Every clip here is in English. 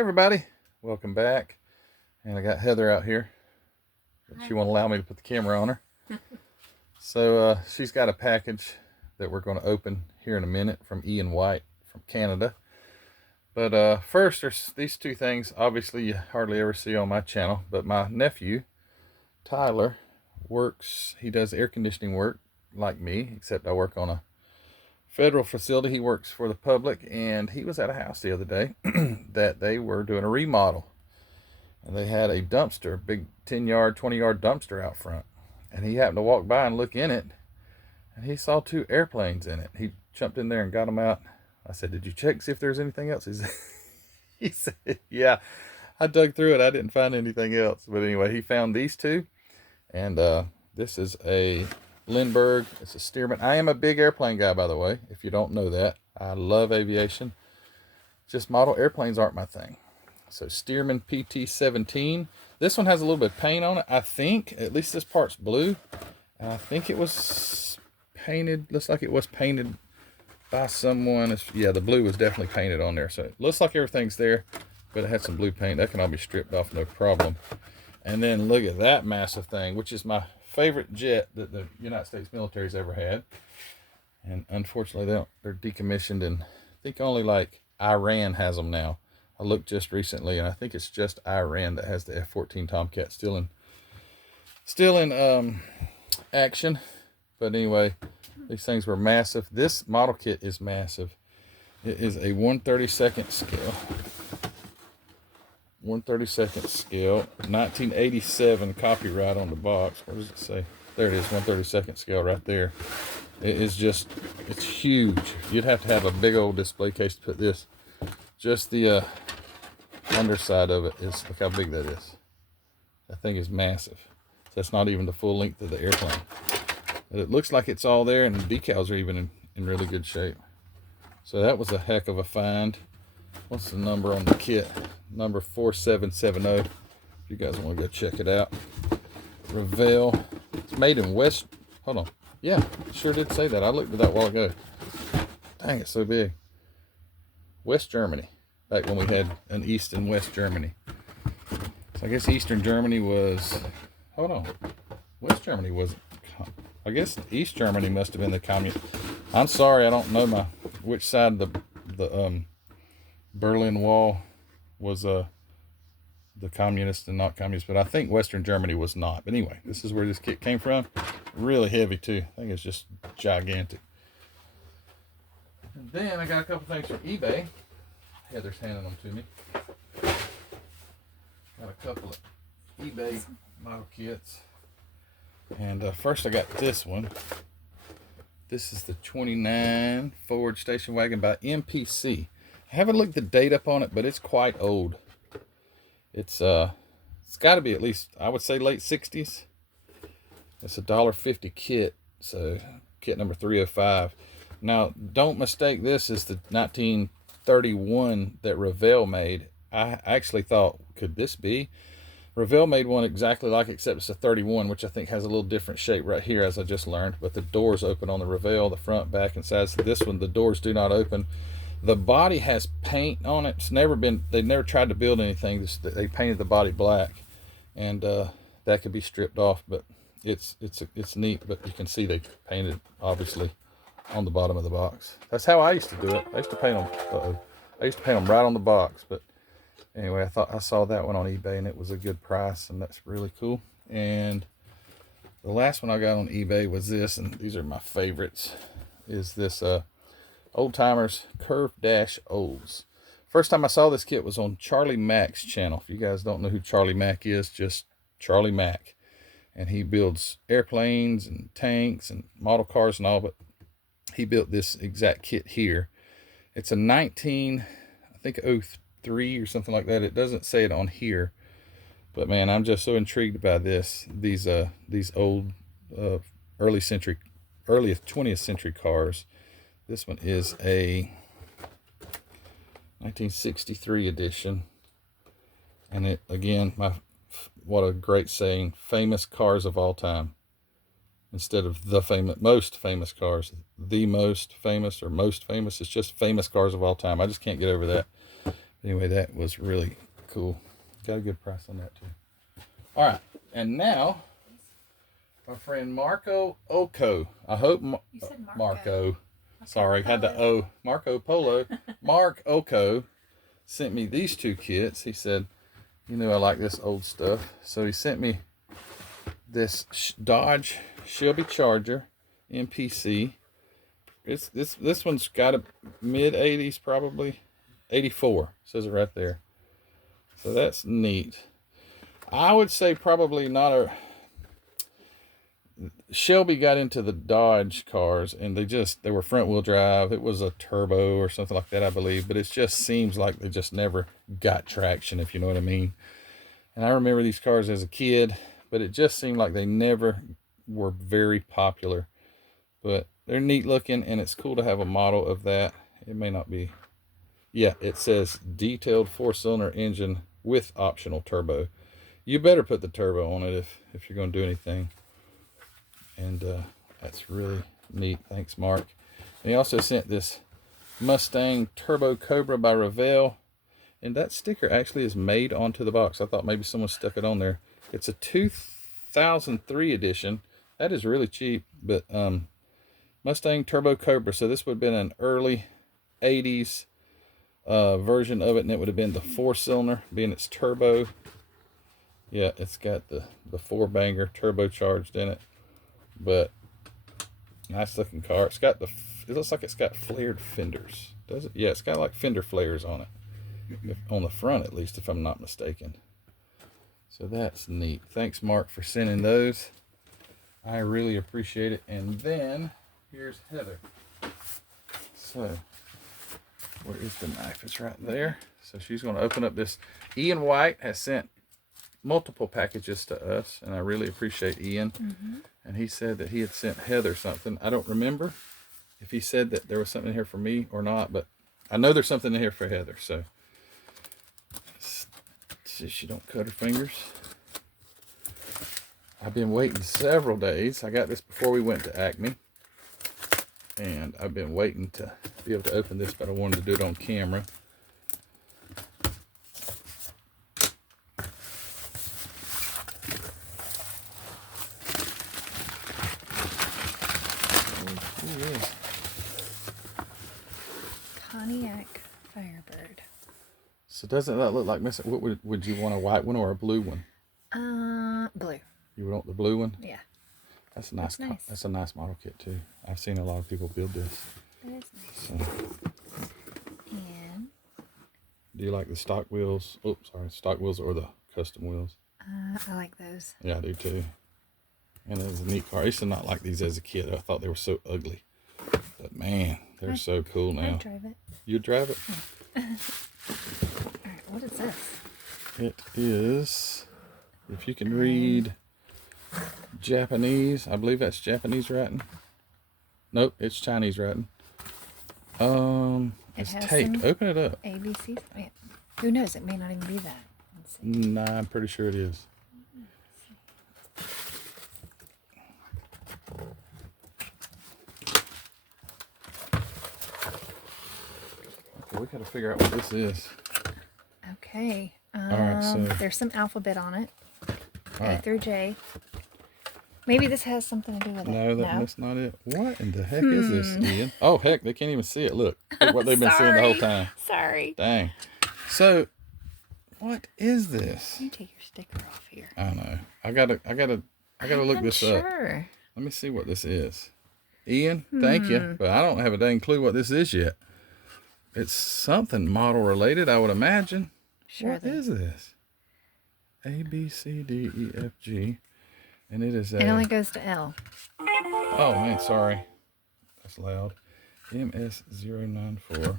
everybody, welcome back. And I got Heather out here. She won't allow me to put the camera on her. So she's got a package that we're going to open here in a minute from Ian White from Canada. But first, there's these two things. Obviously, you hardly ever see on my channel. But my nephew, Tyler, works. He does air conditioning work like me, except I work on a federal facility. He works for the public, and he was at a house the other day that they were doing a remodel. And they had a dumpster, big 10-yard, 20-yard dumpster out front. And he happened to walk by and look in it, and he saw two airplanes in it. He jumped in there and got them out. I said, "Did you check, see if there's anything else?" He said, "Yeah, I dug through it. I didn't find anything else." But anyway, he found these two. And this is a Lindbergh. It's a Stearman. I am a big airplane guy, by the way, if you don't know that. I love aviation. Just model airplanes aren't my thing. So Stearman PT-17. This one has a little bit of paint on it, I think. At least this part's blue. I think it was painted. Looks like it was painted by someone. Yeah, the blue was definitely painted on there. So it looks like everything's there, but it had some blue paint. That can all be stripped off, no problem. And then look at that massive thing, which is my favorite jet that the United States military's ever had. And unfortunately, they're decommissioned, and I think only like Iran has them now. I looked just recently, and I think it's just Iran that has the F-14 Tomcat still in action. But anyway, these things were massive. This model kit is massive. It is a 1/32 scale. 1/32 scale, 1987 copyright on the box. What does it say? There it is, 1/32 scale right there. It is just, it's huge. You'd have to have a big old display case to put this. Just the underside of it is, look how big that is. That thing is massive. So that's not even the full length of the airplane. But it looks like it's all there, and the decals are even in really good shape. So that was a heck of a find. What's the number on the kit? Number 4770. If you guys want to go check it out. Revell. It's made in West. Hold on. Yeah, it sure did say that. I looked at that a while ago. Dang, it's so big. West Germany. Back when we had an East and West Germany. So I guess Eastern Germany was. Hold on. West Germany wasn't. I guess East Germany must have been the communist. I'm sorry, I don't know which side of the Berlin Wall was the communist and not communist, but I think Western Germany was not. But anyway, this is where this kit came from. Really heavy too. I think it's just gigantic. And then I got a couple things from eBay. Heather's handing them to me. Got a couple of eBay model kits. And first I got this one. This is the 29 Ford station wagon by MPC. I haven't looked the date up on it, but it's quite old. It's got to be at least, I would say, late 60s. It's a $1.50 kit, so kit number 305. Now, don't mistake this as the 1931 that Revell made. I actually thought, could this be? Revell made one exactly like it, except it's a 31, which I think has a little different shape right here, as I just learned. But the doors open on the Revell, the front, back, and sides. This one, the doors do not open. The body has paint on it. It's never been, they never tried to build anything. They painted the body black, and that could be stripped off, but it's neat. But you can see they painted, obviously, on the bottom of the box. That's how I used to do it. I used to paint them. I used to paint them right on the box. But anyway, I saw that one on eBay, and it was a good price, and that's really cool. And the last one I got on eBay was this, and these are my favorites. Is this Old Timers Curve Dash Olds. First time I saw this kit was on Charlie Mack's channel. If you guys don't know who Charlie Mack is, just Charlie Mack. And he builds airplanes and tanks and model cars and all, but he built this exact kit here. It's a 19, I think 03 or something like that. It doesn't say it on here, but man, I'm just so intrigued by these old early 20th century cars. This one is a 1963 edition, and it, again, what a great saying, famous cars of all time. Instead of the most famous cars, the most famous or most famous, it's just famous cars of all time. I just can't get over that. Anyway, that was really cool. Got a good price on that too. All right, and now my friend Marco Oko. I hope You said Marco. Sorry, had the O. Marco Polo. Mark Oko sent me these two kits. He said, you know, I like this old stuff. So he sent me this Dodge Shelby Charger MPC. This one's got a mid 80s, probably 84. Says it right there. So that's neat. I would say probably not a. Shelby got into the Dodge cars, and they were front wheel drive. It was a turbo or something like that, I believe. But it just seems like they just never got traction, if you know what I mean. And I remember these cars as a kid, but it just seemed like they never were very popular. But they're neat looking, and it's cool to have a model of that. It may not be. Yeah, it says detailed 4-cylinder engine with optional turbo. You better put the turbo on it if you're going to do anything. And that's really neat. Thanks, Mark. And he also sent this Mustang Turbo Cobra by Revell. And that sticker actually is made onto the box. I thought maybe someone stuck it on there. It's a 2003 edition. That is really cheap. But Mustang Turbo Cobra. So this would have been an early 80s version of it. And it would have been the 4-cylinder, being its turbo. Yeah, it's got the 4-banger turbocharged in it. But nice looking car. It's got it looks like it's got flared fenders. Does it? Yeah, it's got like fender flares on it. On the front, at least, if I'm not mistaken. So that's neat. Thanks, Mark, for sending those. I really appreciate it. And then here's Heather. So where is the knife? It's right there. So she's going to open up this. Ian White has sent multiple packages to us, and I really appreciate Ian. And he said that he had sent Heather something. I don't remember if he said that there was something in here for me or not, but I know there's something in here for Heather. So see if she don't cut her fingers. I've been waiting several days. I got this before we went to Acme, and I've been waiting to be able to open this, but I wanted to do it on camera. Cognac Firebird. So doesn't that look like missing? What would you want, a white one or a blue one? Blue. You want the blue one? Yeah. That's a nice. That's nice. That's a nice model kit too. I've seen a lot of people build this. That is nice. So, And do you like the stock wheels? Oh, sorry, stock wheels or the custom wheels? I like those. Yeah, I do too. And it was a neat car. I used to not like these as a kid. I thought they were so ugly. But man, they're so cool now. I'd drive it. You'd drive it? Alright, what is this? It is, if you can read Japanese, I believe that's Japanese writing. Nope, it's Chinese writing. It's taped. Open it up. ABCs. Wait, who knows? It may not even be that. Let's see. Nah, I'm pretty sure it is. Okay, we gotta figure out what this is. Okay. Alright, so there's some alphabet on it. A Alright. through J. Maybe this has something to do with it. No, that's not it. What in the heck is this, Ian? Oh, heck, they can't even see it. Look what they've been seeing the whole time. Sorry. Dang. So, what is this? You take your sticker off here. I know. I gotta look this up. Sure. Let me see what this is. Ian, thank you, but I don't have a dang clue what this is yet. It's something model related, I would imagine. Sure. What is this? A, B, C, D, E, F, G. And it is a... It only goes to L. Oh, man, sorry. That's loud. MS094.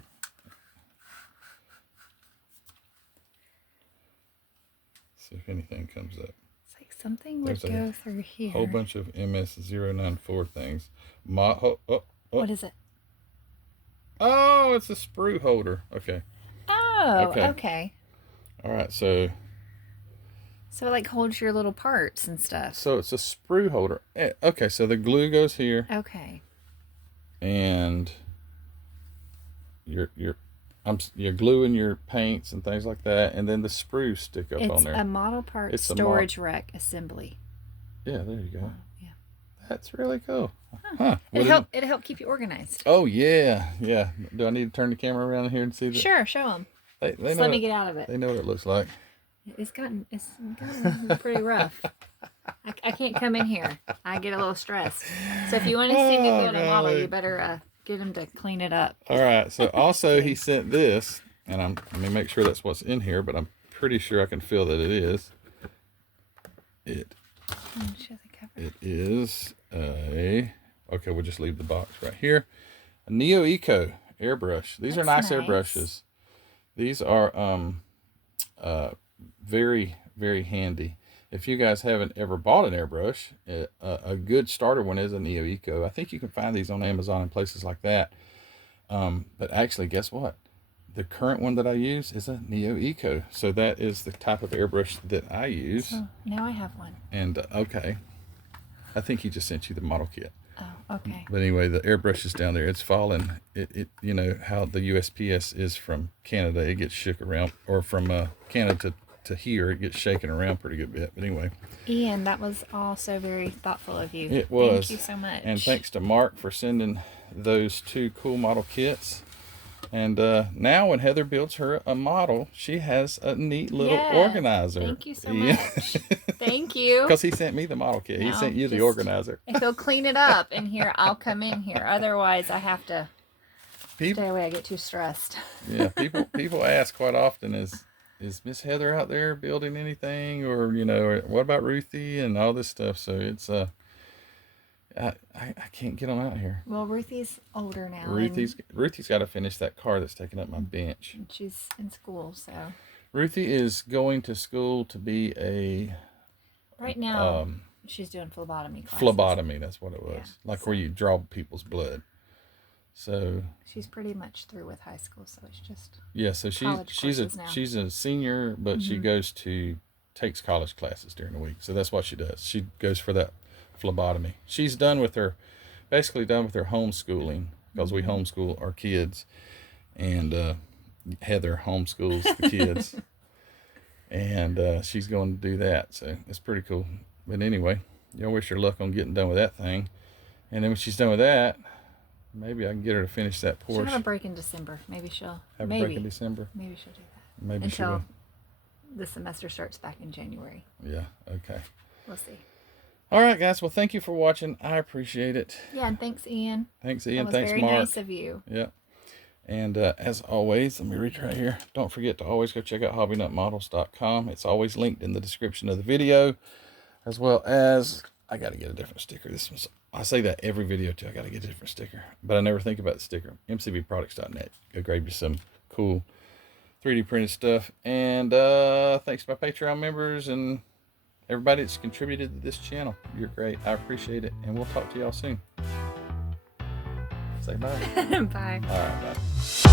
See if anything comes up. It's like something would There's go through here. Whole bunch of MS094 things. What is it? Oh, it's a sprue holder. Okay. Oh, okay. All right, so it like holds your little parts and stuff. So it's a sprue holder. Okay, so the glue goes here. Okay. And your you're gluing your paints and things like that, and then the sprues stick up on there. It's a model part storage rack assembly. Yeah, there you go. Yeah. That's really cool. Huh. It'll help keep you organized. Oh yeah. Do I need to turn the camera around here and see that? Sure, show them. They Just let me get out of it. They know what it looks like. It's gotten pretty rough. I can't come in here. I get a little stressed. So if you want to see me build a model, you better get him to clean it up. All right. So also he sent this, and let me make sure that's what's in here, but I'm pretty sure I can feel that it is. Show the cover. It is okay, we'll just leave the box right here. A Neo Eco airbrush. These are nice airbrushes. These are very, very handy. If you guys haven't ever bought an airbrush, a good starter one is a Neo Eco. I think you can find these on Amazon and places like that. But actually, guess what? The current one that I use is a Neo Eco. So that is the type of airbrush that I use. So now I have one. And okay. I think he just sent you the model kit. Oh, okay. But anyway, the airbrush is down there. It's falling. It you know how the USPS is from Canada. It gets shook around, or from Canada to here, it gets shaken around pretty good bit. But anyway, Ian, that was also very thoughtful of you. It was. Thank you so much. And thanks to Mark for sending those 2 cool model kits. And now when Heather builds her a model, she has a neat little organizer. Thank you so much. Thank you. Because he sent me the model kit. He sent you the organizer. If he'll clean it up in here, I'll come in here. Otherwise, I have to stay away. I get too stressed. Yeah, people ask quite often, is Miss Heather out there building anything? Or, you know, or what about Ruthie and all this stuff? So it's I can't get them out here. Well, Ruthie's older now. Ruthie's got to finish that car that's taking up my bench. She's in school, so. Ruthie is going to school to be a. Right now, she's doing phlebotomy classes. Phlebotomy, that's what it was. Yeah, like where you draw people's blood. So. She's pretty much through with high school, so it's just. Yeah, so she's a senior, but she takes college classes during the week. So that's what she does. She goes for that phlebotomy. She's basically done with her homeschooling, because we homeschool our kids, and Heather homeschools the kids, and she's going to do that. So it's pretty cool. But anyway, I wish her luck on getting done with that thing, and then when she's done with that, maybe I can get her to finish that Porsche. She'll have a break in December. Maybe she'll have a break in December. Maybe she'll do that. Maybe until the semester starts back in January. Yeah. Okay. We'll see. All right, guys. Well, thank you for watching. I appreciate it. Yeah, and thanks, Ian. Thanks, Ian. That was thanks, very Mark. nice of you. Yeah. And as always, let me reach right here. Don't forget to always go check out hobbynutmodels.com. It's always linked in the description of the video, as well as I got to get a different sticker. I say that every video too. I got to get a different sticker, but I never think about the sticker. mcbproducts.net. Go grab you some cool 3D printed stuff. And thanks to my Patreon members and everybody that's contributed to this channel. You're great. I appreciate it. And we'll talk to y'all soon. Say bye. Bye. All right, bye.